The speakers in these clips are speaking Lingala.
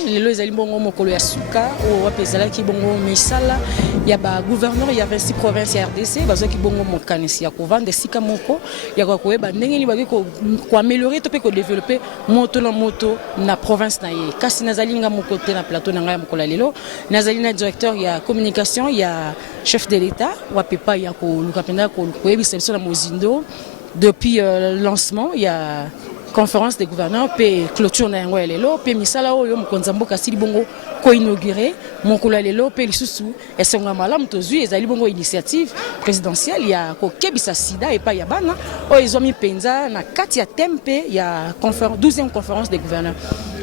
lelo ezali bongo mokolo ya suka o wapezala ki bongo misala ya ba gouverneur ya 26 province ya RDC bazoki bongo mokanisi ya kovanda sika moko ya kwa koyeba ndenge ni baki ko améliorer to pe ko développer moto na province na ye kasi nazali nga moko te na plateau na nga ya mokolo lelo nazali na directeur ya communication ya chef de l'état wapepa ya ko lukapenda ko koyebisa biso na mozindo depuis le lancement il y a conférence des gouverneurs pe clôture na yango lelo pe misala oyo mokonza mboka sili bongo ko inaugurer mokolo lelo pe lisusu esonga malamu tozui ezali bongo initiative présidentielle ya ko kebisa sida et pas ya bana o ezomi penza na kati ya tempe ya 12e conférence des gouverneurs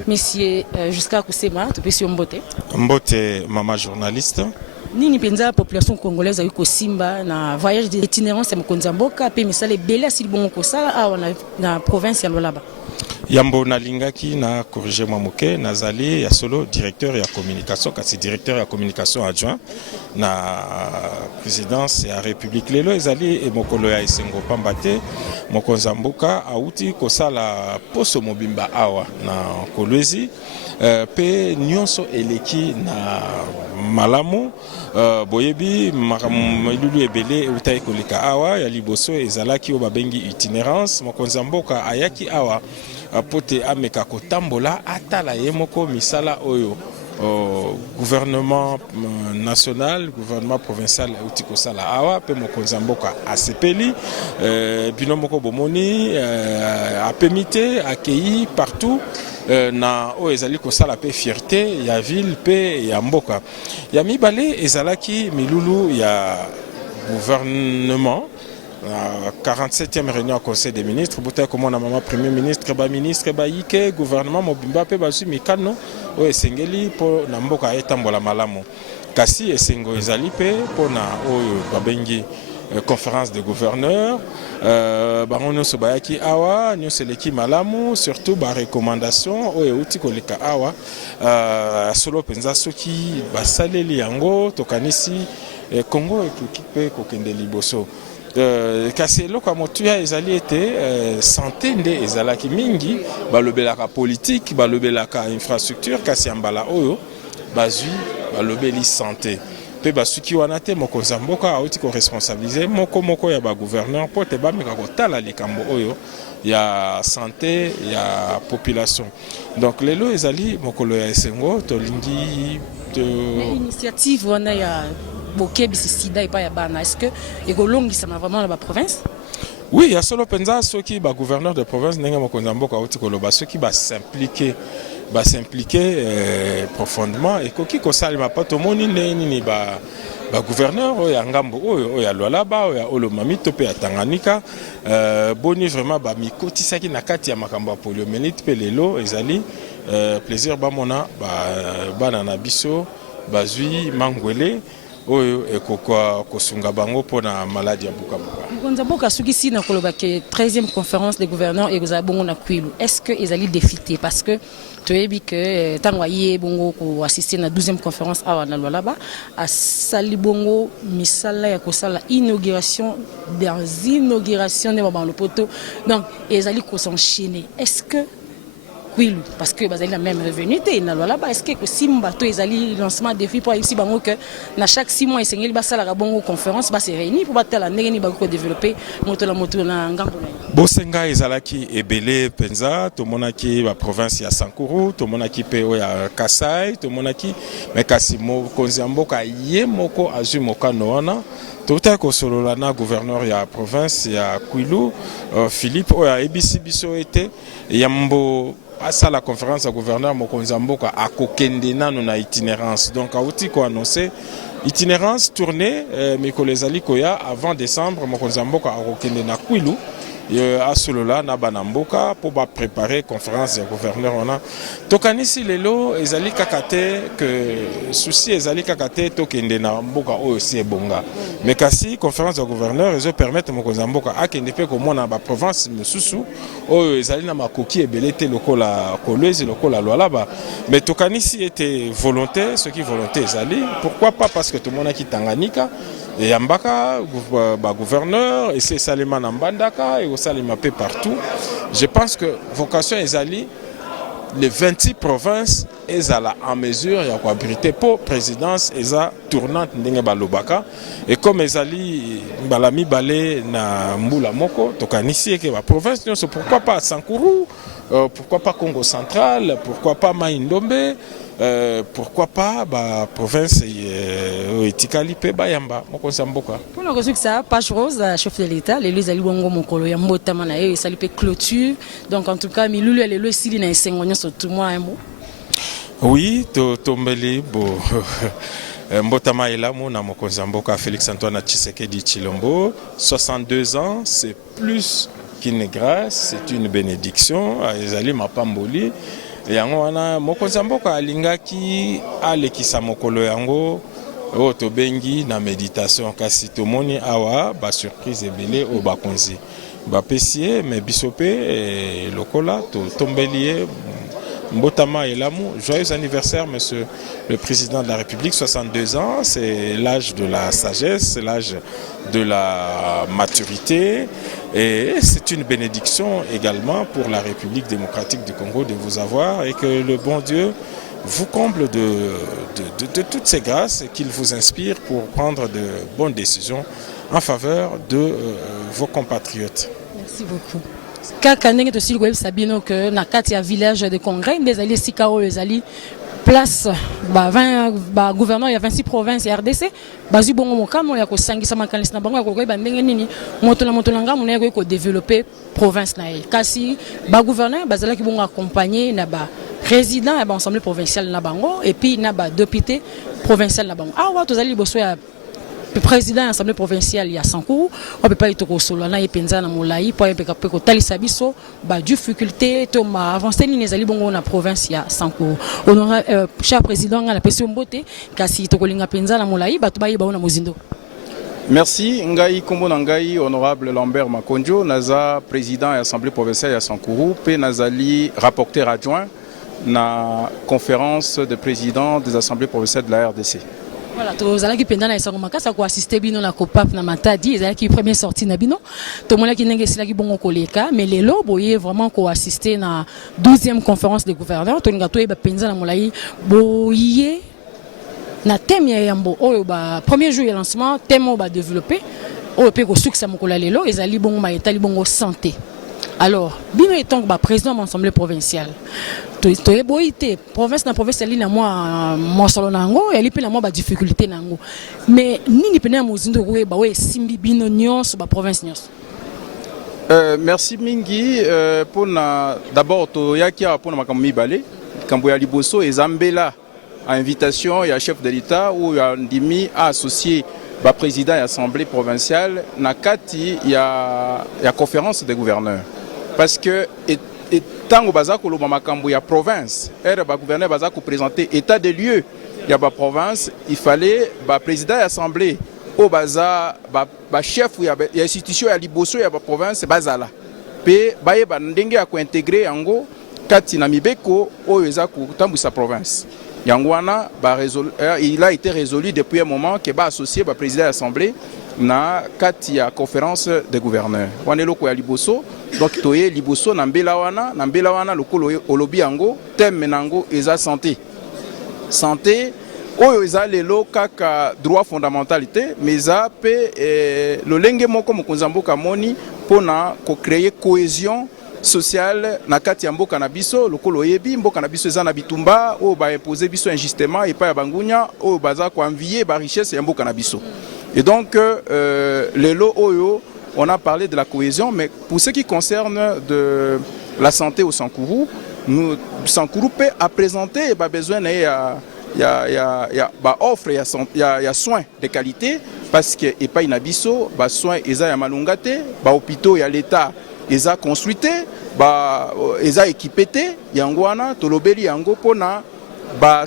monsieur jusqu'à kusema topesi mbote mama journaliste. Nini penza population congolaise ayiko simba na voyage d'itinérance ya mokonza mboka pe misala ebele asili bongo kosala awa na province ya Lualaba. Yambo nalingaki na corriger Mamuke nazali ya solo directeur ya communication kasi directeur ya communication adjoint na présidence ya République lelo ezali e mokolo ya esengo pambate mokonza mboka auti kosala poso mobimba awa na Kolwezi pe nyonso eleki na malamu boyebi makamulu ebele eutai koleka awa ya liboso ezalaki o babengi itinérance mokonza mboka ayaki awa pote ameka kotambola atala ye moko misala oyo gouvernement national gouvernement provincial euti kosala awa pe mokonza mboka asepeli bino moko bomoni apemite accueilli partout na o ezali kosala pe fierté ya ville pe ya mboka ya mibale ezalaki milulu ya gouvernement 47e réunion au conseil des ministres bouta comme na mama premier ministre ba ministre ba yike gouvernement mobimba pe basu mikano o esengeli po na mboka etambola malamu kasi esengo ezali pe po na oyo babengi conférence de gouverneurs bango nyonso bayaki awa nyonso eleki malamu surtout ba recommandation oyo euti koleka awa solo penza soki basaleli yango tokanisi Congo ekoki pe kokende liboso kasi eloko motuya ezali ete santé nde ezalaki mingi balobelaka politique balobelaka infrastructure kasi ambala oyo bazwi balobeli santé pe basuki wana te mokonza mboka auti ko responsabiliser moko ya ba gouverneur po te bameka kotala likambo oyo ya santé ya population donc lelo ezali mokolo ya esengo tolingi initiative wana ya bokebisi sida et pas ya bana est-ce que ekolongisa vraiment la province? Oui, il y a solo penza soki ba gouverneur de province ndenge mokonza mboka auti koloba soki ba s'impliquer profondément et koki kosalima pa tomoni nini ba gouverneur ya ngambo oyo ya Lualaba oyo ya Olomami to pe ya Tanganyika boni vraiment ba mikotisaki na kati ya makambo ya poliomyélite pe lelo ezali plaisir bamona bana na biso bazwi mangwele oyo ekokwa kosunga bango pona maladie ya bukabuka. Mokonza mboka soki si na koloba ke 13e conférence des gouverneurs et za bongo na Kwilu. Est-ce que ezali défité parce que toyebi que tango aye bongo ko assister na 12e conférence awa na Lualaba a sali bongo misala ya kosala inauguration de baba lopoto. Donc ezali ko s'enchaîner. Est-ce que Kwilu parce que bazali la même revenu te na Lualaba est-ce que simba to ezali lancement défi pour ici bango que na chaque 6 mois esengeli basala ka bongo conférence ba se réunir pour batala ndenge ni ba ko développer moto na ngambo na bosenga ezalaki ebele penza to monaki ba province ya Sankuru to monaki pe ya Kasai to monaki mais kasi mokonzi mboka ye moko azui mokano wana tota ko solola na gouverneur ya province ya Kwilu Philippe oya ABC biso ete yambo à la conférence à gouverneur mokonza mboka akokende nanu na itinérance donc auti ko annoncer itinérance tournée mikolo ezali koya avant décembre mokonza mboka akokende na Kwilu à solola na bana mboka pour ba préparer conférence ya gouverneur ona tokanisi lelo ezali kakate que souci ezali kakate tokende na mboka oyo si ebonga mais kasi conférence ya gouverneur ezo permettre mokonza mboka akende pe komona ba province mosusu oyo ezali na makoki ebele te lokola Kolwezi lokola Lualaba mais tokanisi était volonté ce qui volonté ezali pourquoi pas parce que tout le monde qui Tanganyika et Ambaka, gouverneur, et c'est Salima Nambandaka, et au Salima P partout. Je pense que vocation est allée les 26 provinces ezala en mesure ya koabriter pour présidence eza tournante ndenge balobaka et comme ezali mbala mibale na mbula moko tokanisi eke ba province nyonso pourquoi pas Sankuru, pourquoi pas Congo central, pourquoi pas Mai-Ndombe, pourquoi pas ba province etikali pe bayamba mokonzi mboka. Pour le résultat ça page rose chef de l'état les ezali bongo mokolo ya mbotama na ye esali pe clôture donc en tout cas milulu elle le sili na esengo nyonso tout moi un mot. Oui, tombeli bo mbotama elamu na mokonzi mboka Félix Antoine Tshisekedi Tshilombo, 62 ans, c'est plus qu'une grâce, c'est une bénédiction. Ezali mapamboli yango wana mokonzi mboka alingaki alekisa mokolo yango o tobengi na méditation kasi tomoni awa ba surprise ebele o bakonzi bapesie mais bisope lokola to tombeli Mbotama Elamu, joyeux anniversaire, monsieur le président de la République, 62 ans, c'est l'âge de la sagesse, c'est l'âge de la maturité et c'est une bénédiction également pour la République démocratique du Congo de vous avoir et que le bon Dieu vous comble de toutes ces grâces et qu'il vous inspire pour prendre de bonnes décisions en faveur de vos compatriotes. Merci beaucoup. Kaka ndenge to sili sabino que na kati ya village de congrès des alliés sikao les alliés place ba 20 ba gouverneur ya 26 provinces ya RDC bazu bongo mokamo ya ko sangisa makanisi na bango ya ko ba ndenge nini moto na ngamu na ko développer province na ye kasi ba gouverneur bazala ki bongo accompagner na ba président ya ba assemblée provinciale na bango et puis na ba député provincial na bango ah wa to zali boso ya le président de l'Assemblée provinciale il y a Sankuru, on peut pas être au solo là et penza na molai pour que talisa biso ba difficulté to ma avancer ni nezali bongo na province ya Sankuru. Honorable cher président la pesi mbote kasi to kolinga penza na molai ba to ba yeba na mozindo. Merci ngai kombo na ngai honorable Lambert Makonjo naza président de l'Assemblée provinciale ya Sankuru pe nazali rapporteur adjoint na conférence de présidents des assemblées provinciales de la RDC. Voilà, tozala ki pendana esango makasa ko assister bino na COPAP na Matadi, ezala ki première sortie na bino. To mona ki ndenge sila ki bongo koleka, mais lelo boye vraiment ko assister na 12e conférence des gouverneurs, to ngato ba penza na molai boye na thème ya yambo oyo ba premier jour ya lancement, thème ba développer oyo pe ko succès mokola lelo ezali bongo ma etali bongo santé. Alors, bino étant ba président de l'Assemblée provinciale. To eboite province na province ali na moi mosolo nango ali pe na moi ba difficulté nango mais nini pena mozindo ko ba we simbi bino nyonso ba province nyonso. Merci mingi pour na d'abord to yaki pour na makambo mibale kambo ya liboso ezambela à invitation ya chef de l'État ou ya ndimi a associé ba président de l'Assemblée provinciale na kati ya conférence des gouverneurs parce que et tant que bazako lo makambo ya province era ba gouverneur bazako présenter état des lieux ya ba province il fallait ba président de l'assemblée au baza ba chef ya institution ya liboso ya ba province bazala pe baye ba ndenge ya ko intégrer yango kati na mibeko oyo ezako tambwisa province yango wana ba il a été résolu depuis un moment que ba associé ba président de l'assemblée na kati ya conférence des gouverneurs wana loko ya liboso donc toye liboso na mbela wana lokolo olobi yango thème nango eza santé oyo eza lelo kaka droit fondamentalité mais eza pe lolenge moko mokonzi mboka moni pona ko créer cohésion sociale na kati ya mboka na biso lokolo yebi mboka na biso eza na bitumba oyo ba imposer biso injustement et pas ya bangunya oyo baza ko envier ba richesse ya mboka na biso. Et donc, lelo oyo, on a parlé de la cohésion, mais pour ce qui concerne de la santé au Sankuru, Sankuru a présenté besoin offre ya soins de qualité parce que et pas inabiso, soins eza ya malungate, hôpitaux ya l'état eza construité, eza équipé yango wana tolobeli yango pona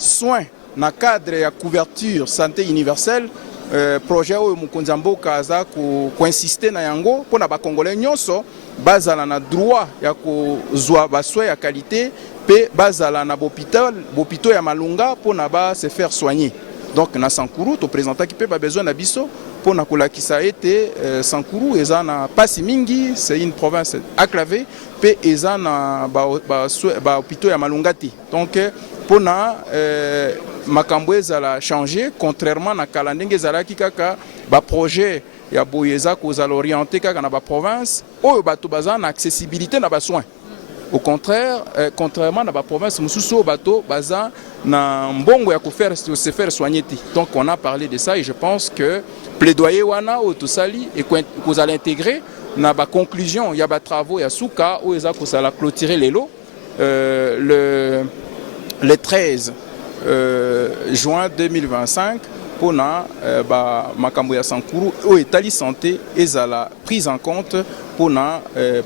soins na cadre ya couverture santé universelle. Projet oyo mokonzi mboka aza ko insister na yango pona ba congolais nyonso bazala na droit ya ko zwa ba soins ya qualité pe bazala na hôpital ya malunga pona ba se faire soigner Donc na Sankuru to présenter qui peut ba besoin na biso pour na kolakisa été Sankuru eza na pasi mingi, c'est une province acclavée pe eza na ba hôpitaux ya Malungati. Donc pour na makambo ezala changer contrairement na kala ndenge ezalaki kaka ba projet ya boyeza kozala orienté kaka na ba province oyo bato baza na accessibilité na ba soins. Au contraire, contrairement à la province, Moussousou Bato, Baza, na mbongo ya se faire soigner. Donc on a parlé de ça et je pense que plaidoyer wana ou tout ça et que vous allez intégrer na ba conclusion, il y a ba travaux, il y a souka où ils a que ça la clôturer les lots le 13 juin 2025 pour na makambo ya Sankuru au état santé et la prise en compte pour na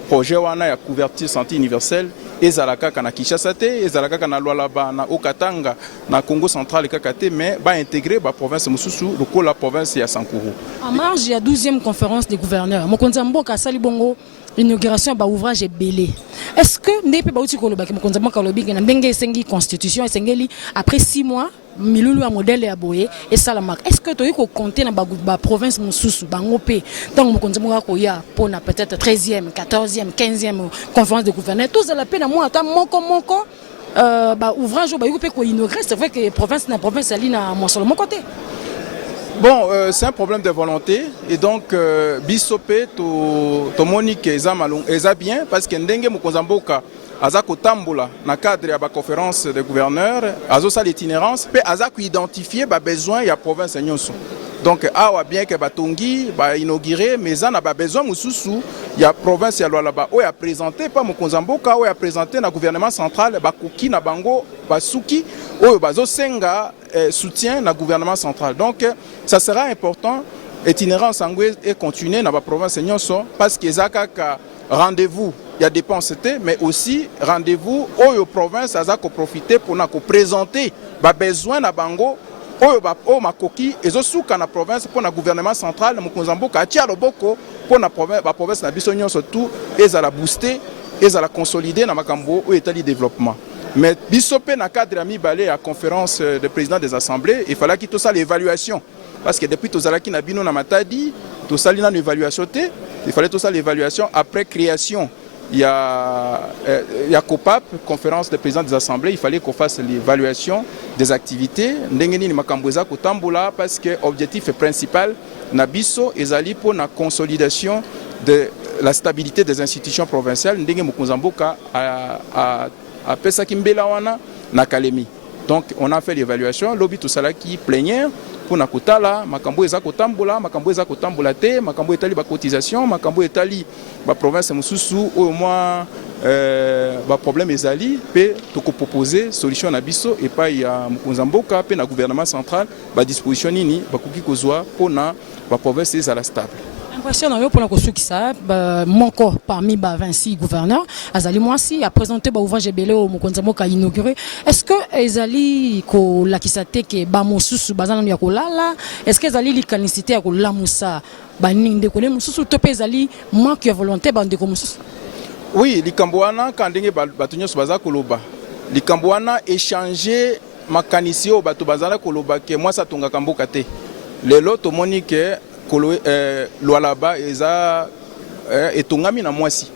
projet wana ya couverture santé universelle ezalaka kana Kinshasa te ezalaka kana Lualaba na Okatanga na Congo central kakate mais ba intégrer ba province mususu lokola province ya Sankuru. En marge ya 12e conférence des gouverneurs Mokonzi Mboka sali bongo inauguration ba ouvrage ebelé. Est-ce que ndepe ba uti koloba ke Mokonzi Mboka lobi na ndenge esengi constitution esengeli après 6 mois milulu ya modèle ya boye et ça la marque. Est-ce que tu as compté dans la province mususu bangopé donc Mokonzi Mboka ko ya pour na peut-être 13e, 14e, 15e conférence de gouverneurs tous à la peine moi ata moko ouvrage ba yuko pe ko inaugurer c'est vrai que province na province ali na mon solo mon côté. Bon, c'est un problème de volonté et donc bisopé to monique eza bien parce que ndenge Mokonzi Mboka azako tambola na cadre ya ba conférence des gouverneurs azo sa l'itinérance pe azako identifier ba besoin ya province nyonso. Donc awa bien que batongi ba inaugurer mais ça n'a pas besoin mususu ya province ya Lualaba o ya présenter pas Mokonzi Mboka o ya présenter na gouvernement central ba koki na bango basuki o bazo senga soutien na gouvernement central. Donc ça sera important itinérance angwe et continuer na ba province nyonso parce que ezaka rendez-vous il y a dépenses mais aussi rendez-vous aux provinces azako profiter pour na ko présenter ba besoin na bango o makoki ezosuka na province pour na gouvernement central Mokonzi Mboka atia loboko pour na province na biso nyonso tout ezala booster ezala consolider na makambo o etali développement. Mais bisopé na cadre ami balé à conférence de président des assemblées il fallait qu'il tout ça l'évaluation parce que depuis tout ça qui na bino na matadi tout ça lina l'évaluation il fallait tout ça l'évaluation après création. Il y a COPAP, conférence des présidents des assemblées, il fallait qu'on fasse l'évaluation des activités. Ndengeni ni makamboza kotambola parce que l'objectif principal nabiso ezali pour la consolidation de la stabilité des institutions provinciales. Ndenge Mokonzi Mboka a pesa kimbela wana na Kalemi. Donc on a fait l'évaluation, lobby tout ça là qui plénière pour na kotala makambo eza kotambola te makambo etali ba cotisation makambo etali ba province mususu au moins ba problème ezali pe to ko proposer solution na biso et pas ya Mokonzi Mboka pe na gouvernement central ba disposition nini ba koki kozwa pona ba province ezala stable. Impression na yo pour la kosukisa moko parmi 26 gouverneurs azali mwasi a présenté ba ouvrage ebele au Mokonzi Mboka inauguré. Est-ce que ezali ko lakisa te ke ba mosusu bazana ya kolala est-ce que ezali likanisité ya kolamusa ba ninde ko le mosusu to pe ezali manque de volonté ba ndeko mosusu? Oui, likambo wana kandenge bato nyonso baza koloba likambo wana échanger makanisi o bato bazana koloba ke moi sa tonga kamboka te lelo to monique Lualaba eza etongami na mwasi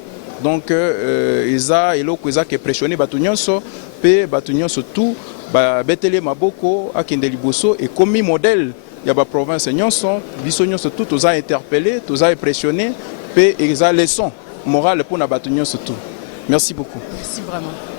donc eza eloko eza ke pressionner bato nyonso pe bato nyonso tout ba betele maboko akende liboso et comme modèle ya ba province nyonso biso nyonso tout toza interpellé toza impressionné pe eza leçon morale pour na bato nyonso tout. Merci beaucoup. Merci vraiment.